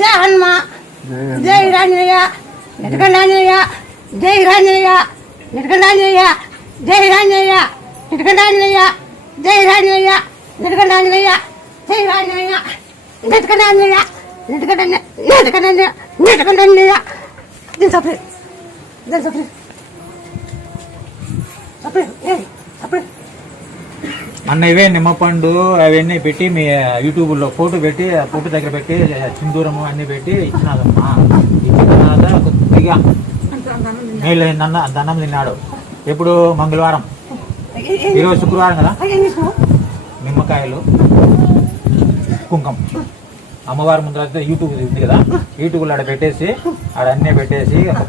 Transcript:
జై హనుమ జై రాజయ్య నెటకండాంజయ్య జై రాజయ్య నెటకండాంజయ్య జై రాజయ్య నెటకండాంజయ్య జై రాజయ్య నెటకండాంజయ్య జై రాజయ్య నెటకండాంజయ్య నెటకండాంజయ్య దీని సపరే దీని సపరే సపరే సపరే అన్న ఇవే నిమ్మపండు అవన్నీ పెట్టి మీ యూట్యూబ్లో ఫోటో పెట్టి ఫోటో దగ్గర పెట్టి సింధూరము అన్ని పెట్టి ఇచ్చినాదమ్మా. ఇచ్చిన తర్వాత కొద్దిగా నీళ్ళు దండం తిన్నాడు. ఎప్పుడు మంగళవారం, ఈరోజు శుక్రవారం కదా. నిమ్మకాయలు, కుంకం అమ్మవారి ముందు యూట్యూబ్ ఉంది కదా, యూట్యూబ్లో ఆడ పెట్టేసి ఆడ అన్నీ పెట్టేసి